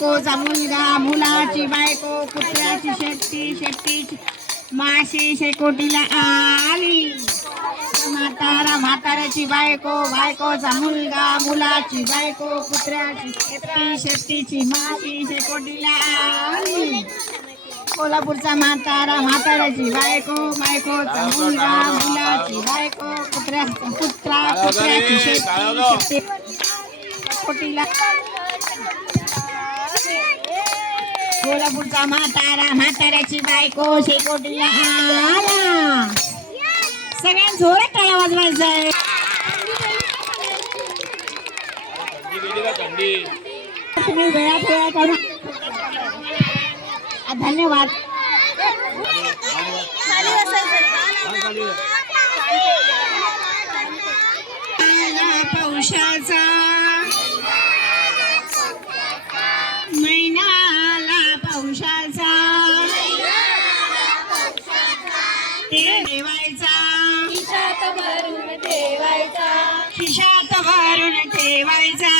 बायकोचा मुलगा, मुलाची बायको, कुत्र्याची शेपटी, शेपटीची माशी शेकोटीला आली. म्हातारा, म्हाताऱ्याची बायको, बायकोचा मुलगा, मुलाची बायको, कुत्र्याची शेपटी, शेपटीची माशी शेकोटीला आली. कोल्हापूरचा म्हातारा, म्हाताऱ्याची बायको, बायकोचा मुलगा, मुलाची बायको, कुत्र्याची शेपटी, शेकोटीला. कोल्हापूरचा म्हातारा, म्हाताऱ्याची बायको, शेकोटीला आला. सगळ्यांना जोरात टाळ्या वाजवायचा आहे. तुम्ही वेळात वेळा करू. धन्यवाद. पौषाचा महिनाला पौषाचा ठेवायचा, खिशात भरून ठेवायचा,